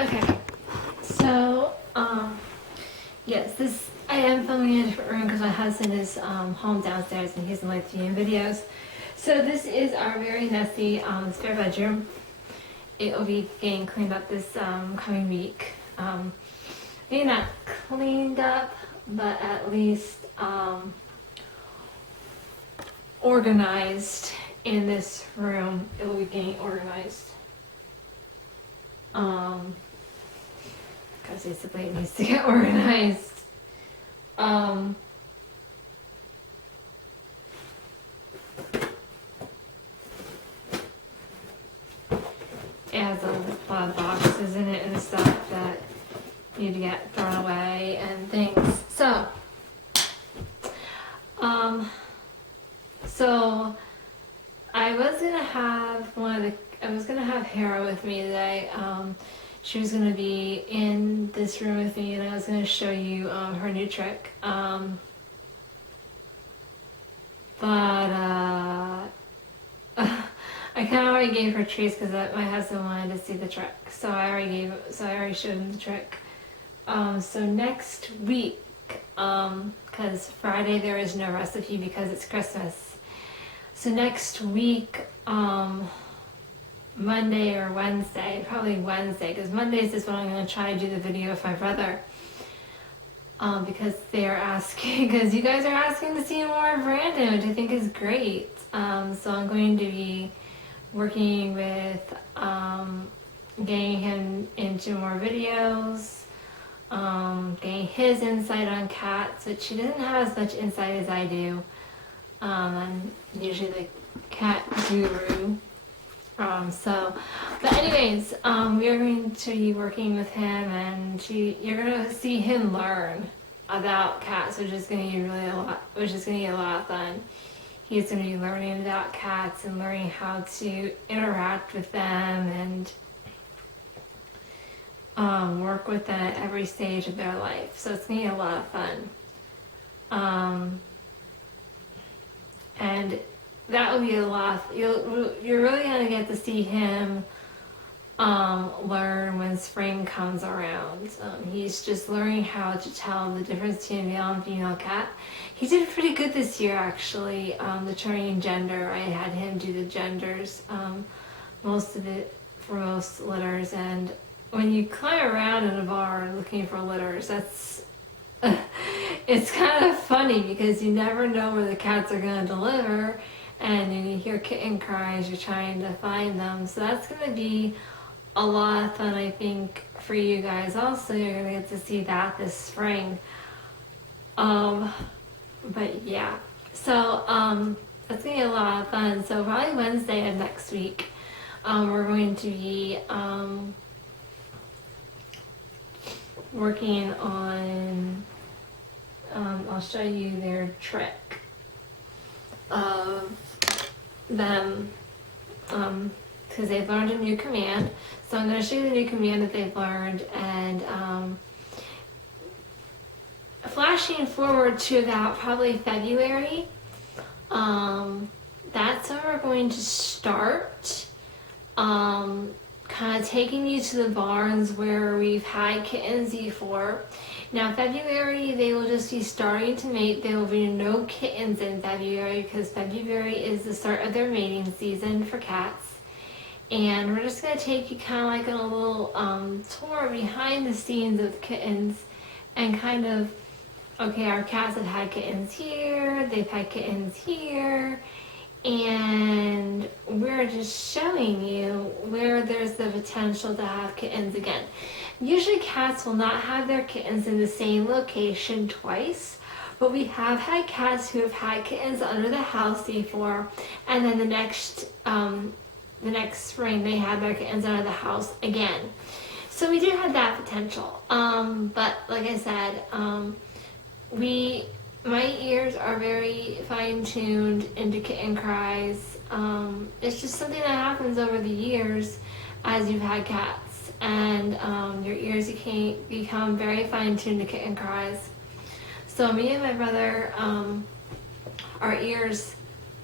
Okay, so, yes, I am filming in a different room because my husband is home downstairs and he doesn't like doing videos. So this is our very messy spare bedroom. It will be getting cleaned up this coming week. Maybe not cleaned up, but at least organized in this room. It will be getting organized. Because basically it needs to get organized. It has a lot of boxes in it and stuff that need to get thrown away and things. So I was gonna have Hera with me today. She was gonna be in this room with me, and I was gonna show you her new trick. I kind of already gave her treats because my husband wanted to see the trick, so I already showed him the trick. So next week, because Friday there is no recipe because it's Christmas. So next week, Monday or Wednesday, probably Wednesday, because Mondays is when I'm going to try to do the video with my brother. Because they're asking, because you guys are asking to see more of Brandon, which I think is great. So I'm going to be working with getting him into more videos, getting his insight on cats, which he doesn't have as much insight as I do. I'm usually the cat guru. But anyways, we are going to be working with him, and you're gonna see him learn about cats, which is gonna be a lot of fun. He's gonna be learning about cats and learning how to interact with them and work with them at every stage of their life. So it's gonna be a lot of fun. And that will be a lot. You're really gonna get to see him learn when spring comes around. He's just learning how to tell the difference between a male and female cat. He did pretty good this year, actually. Determining gender, I had him do the genders, most of it for most litters. And when you climb around in a barn looking for litters, that's it's kind of funny because you never know where the cats are going to deliver, and when you hear kitten cries, you're trying to find them. So that's going to be a lot of fun, I think, for you guys. Also, you're going to get to see that this spring. But yeah, so that's going to be a lot of fun. So probably Wednesday of next week, we're going to be working on, I'll show you their trick of them, because they've learned a new command. So I'm going to show you the new command that they've learned, and flashing forward to about probably February, that's when we're going to start kind of taking you to the barns where we've had kittens before. Now February, they will just be starting to mate. There will be no kittens in February because February is the start of their mating season for cats. And we're just going to take you kind of like on a little tour behind the scenes of kittens and kind of, okay, our cats have had kittens here, they've had kittens here, and we're just showing you where there's the potential to have kittens again. Usually cats will not have their kittens in the same location twice, but we have had cats who have had kittens under the house before, and then the next spring they had their kittens under the house again. So we do have that potential. But like I said, my ears are very fine-tuned into kitten cries. It's just something that happens over the years as you've had cats, and your ears become very fine-tuned to kitten cries. So me and my brother, our ears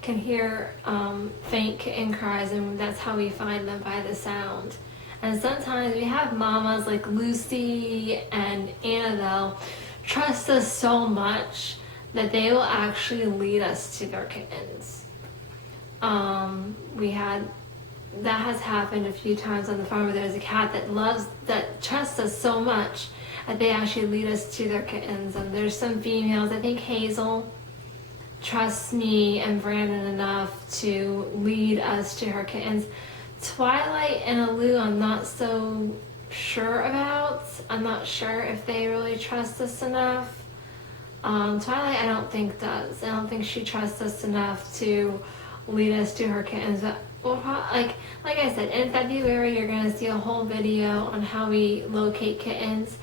can hear faint kitten cries, and that's how we find them, by the sound. And sometimes we have mamas like Lucy and Annabelle trust us so much that they will actually lead us to their kittens. That has happened a few times on the farm where there's a cat that trusts us so much that they actually lead us to their kittens. And there's some females, I think Hazel trusts me and Brandon enough to lead us to her kittens. Twilight and Alou, I'm not so sure about. I'm not sure if they really trust us enough. Twilight, I don't think does. I don't think she trusts us enough to lead us to her kittens. But like I said, in February, you're gonna see a whole video on how we locate kittens.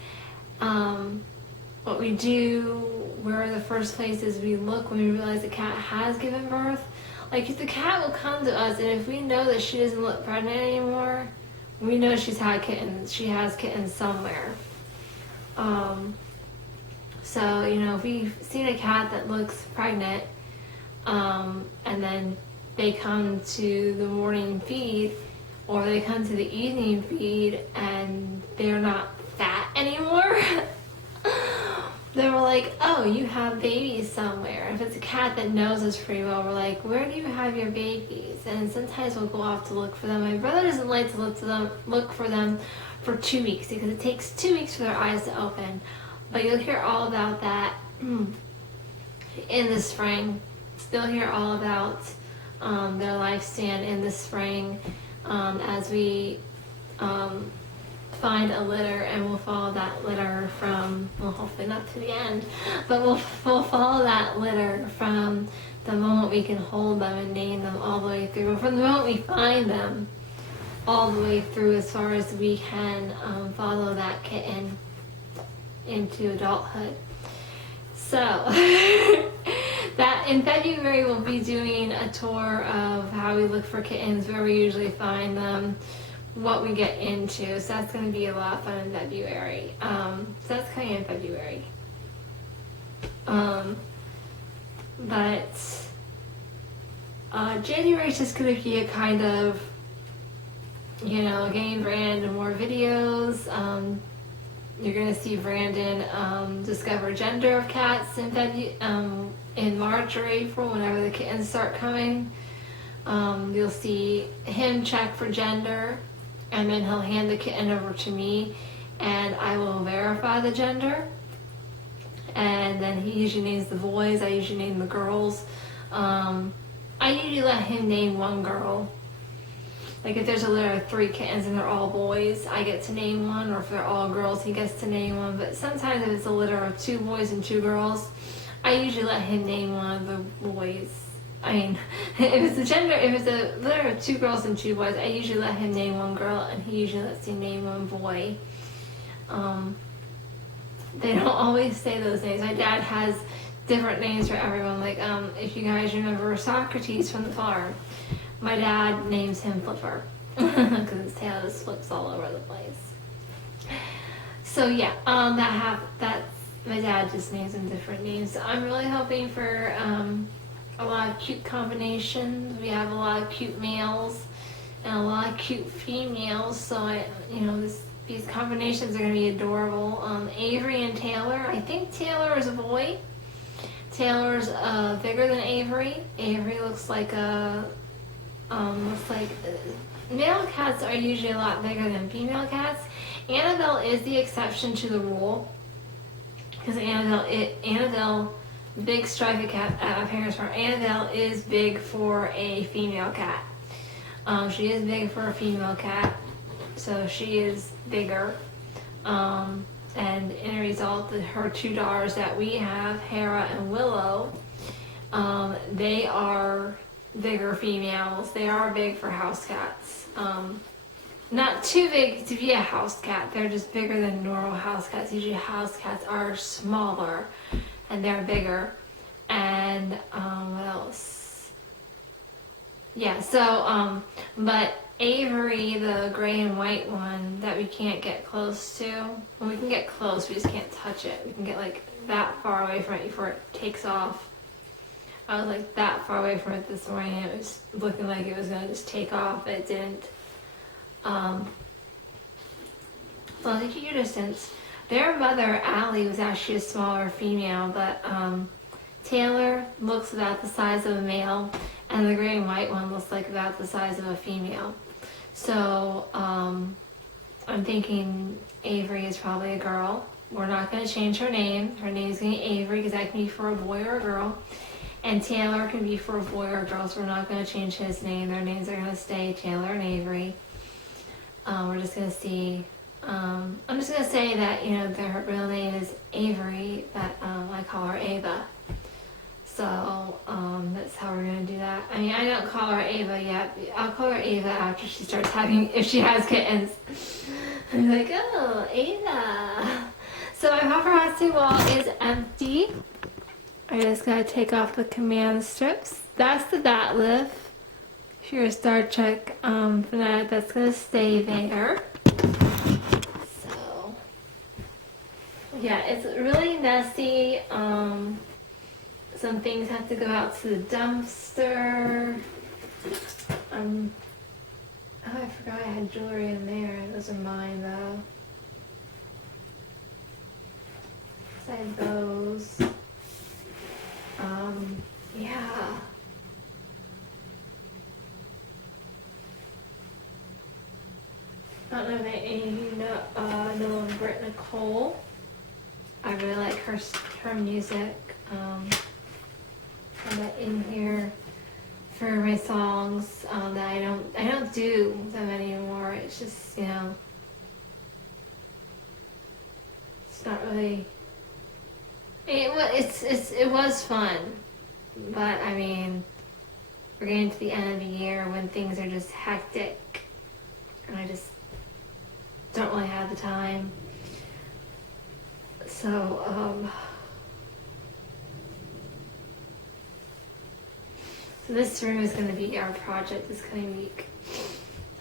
What we do, where are the first places we look when we realize the cat has given birth. Like, if the cat will come to us, and if we know that she doesn't look pregnant anymore, we know she's had kittens. She has kittens somewhere. So, if we've seen a cat that looks pregnant, and then they come to the morning feed, or they come to the evening feed, and they're not fat anymore, then we're like, oh, you have babies somewhere. If it's a cat that knows us pretty well, we're like, where do you have your babies? And sometimes we'll go off to look for them. My brother doesn't like to look for them for 2 weeks because it takes 2 weeks for their eyes to open. But you'll hear all about that in the spring. You'll hear all about their lifespan in the spring as we find a litter, and we'll follow that litter from, well, hopefully not to the end, but we'll follow that litter from the moment we can hold them and name them all the way through, from the moment we find them all the way through, as far as we can follow that kitten into adulthood. So that in February we'll be doing a tour of how we look for kittens, where we usually find them, what we get into. So that's going to be a lot of fun in February. So that's coming in February. But January is just going to be a kind of, getting Brandon more videos. You're going to see Brandon discover gender of cats in March or April, whenever the kittens start coming. You'll see him check for gender, and then he'll hand the kitten over to me, and I will verify the gender. And then he usually names the boys, I usually name the girls. I usually let him name one girl. Like, if there's a litter of 3 kittens and they're all boys, I get to name one, or if they're all girls, he gets to name one. But sometimes if it's a litter of 2 boys and 2 girls, I usually let him name one of the boys. I mean, if it's a litter of 2 girls and 2 boys, I usually let him name one girl, and he usually lets me name one boy. They don't always say those names. My dad has different names for everyone. Like, if you guys remember Socrates from the farm, my dad names him Flipper because his tail just flips all over the place. So yeah, that's my dad just names him different names. So I'm really hoping for a lot of cute combinations. We have a lot of cute males and a lot of cute females. So these combinations are going to be adorable. Avery and Taylor. I think Taylor is a boy. Taylor's bigger than Avery. Avery looks like male cats are usually a lot bigger than female cats. Annabelle is the exception to the rule, because Annabelle, big striped cat at my parents' farm. Annabelle is big for a female cat. She is big for a female cat, so she is bigger. And in a result, her 2 daughters that we have, Hera and Willow, they are bigger females. They are big for house cats. Not too big to be a house cat. They're just bigger than normal house cats. Usually house cats are smaller and they're bigger. And what else? Yeah, so but Avery, the gray and white one that we can't get close to, well, we can get close, we just can't touch it. We can get like that far away from it before it takes off. I was like that far away from it this morning. It was looking like it was gonna just take off. It didn't. well, to keep your distance. Their mother, Allie, was actually a smaller female, but Taylor looks about the size of a male, and the gray and white one looks like about the size of a female. So I'm thinking Avery is probably a girl. We're not going to change her name. Her name's going to be Avery because that can be for a boy or a girl. And Taylor can be for a boy or a girl, so we're not going to change his name. Their names are going to stay Taylor and Avery. We're just going to see. I'm just going to say that, you know, their real name is Avery, but I call her Ava. So that's how we're going to do that. I mean, I don't call her Ava yet. I'll call her Ava after she starts having, if she has kittens. I'm like, oh, Ava. So my paparazzi wall is empty. I just gotta take off the command strips. That's the bat lift. If you're a Star Trek fanatic, that's gonna stay there. So yeah, it's really messy. Some things have to go out to the dumpster. Oh, I forgot I had jewelry in there. Those are mine though. Besides those. Yeah. I don't know if any of you know Britt Nicole. I really like her music. I have that in here for my songs that I don't do them anymore. It's just, you know, it's not really. It was fun, but I mean, we're getting to the end of the year when things are just hectic, and I just don't really have the time. So so this room is going to be our project this coming week.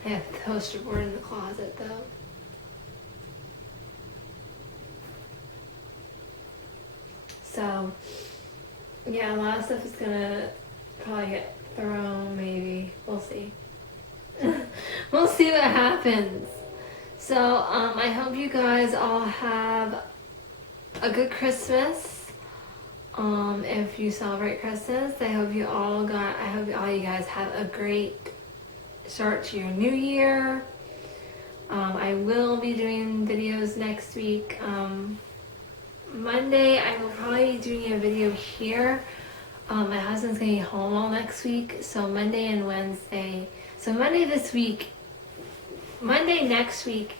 I have the poster board in the closet though. So, yeah, a lot of stuff is gonna probably get thrown, maybe. We'll see. We'll see what happens. So, I hope you guys all have a good Christmas. If you celebrate Christmas, I hope all you guys have a great start to your new year. I will be doing videos next week. Monday, I will probably be doing a video here. My husband's gonna be home all next week, so Monday and Wednesday. So Monday next week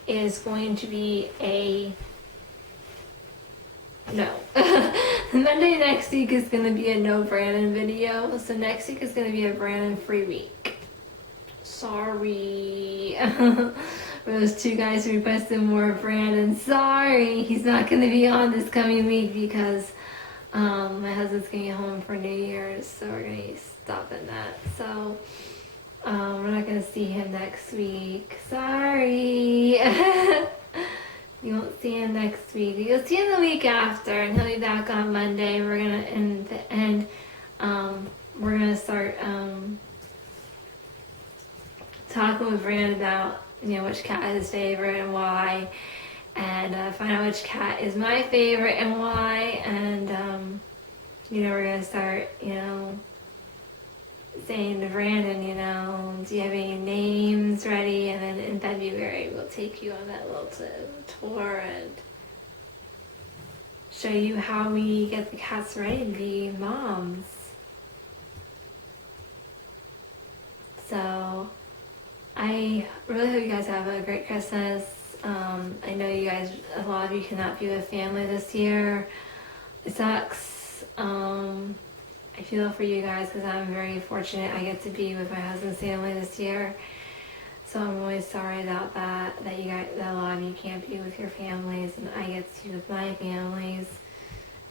is going to be Monday next week is gonna be a no Brandon video. So next week is gonna be a Brandon free week. Sorry. For those two guys who requested more of Brandon, sorry, he's not going to be on this coming week because my husband's going to get home for New Year's, so we're going to be stopping that. So we're not going to see him next week. Sorry. You won't see him next week. You'll see him the week after, and he'll be back on Monday. We're going to start talking with Brandon about, you know, which cat is his favorite and why, and find out which cat is my favorite and why, and you know, we're gonna start, you know, saying to Brandon, you know, do you have any names ready? And then in February we'll take you on that little tour and show you how we get the cats ready to be moms. So I really hope you guys have a great Christmas. I know you guys, a lot of you cannot be with family this year. It sucks. I feel for you guys because I'm very fortunate I get to be with my husband's family this year. So I'm really sorry about that a lot of you can't be with your families, and I get to be with my families,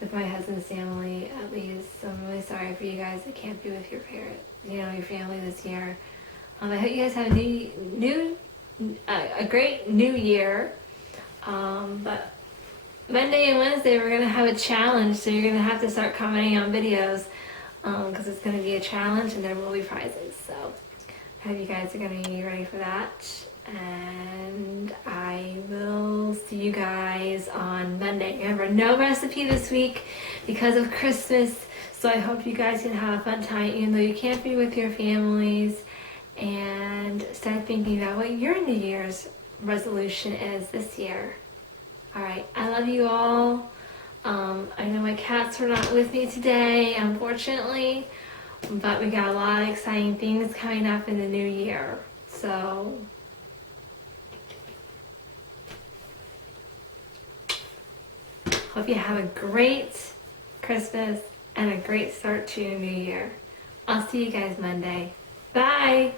with my husband's family at least. So I'm really sorry for you guys that can't be with your your family this year. I hope you guys have a great new year. But Monday and Wednesday we're gonna have a challenge, so you're gonna have to start commenting on videos because it's gonna be a challenge and there will be prizes. So I hope you guys are gonna be ready for that, and I will see you guys on Monday. Remember, no recipe this week because of Christmas. So I hope you guys can have a fun time even though you can't be with your families, and start thinking about what your New Year's resolution is this year. All right, I love you all. I know my cats are not with me today, unfortunately, but we got a lot of exciting things coming up in the new year. So hope you have a great Christmas and a great start to your new year. I'll see you guys Monday. Bye!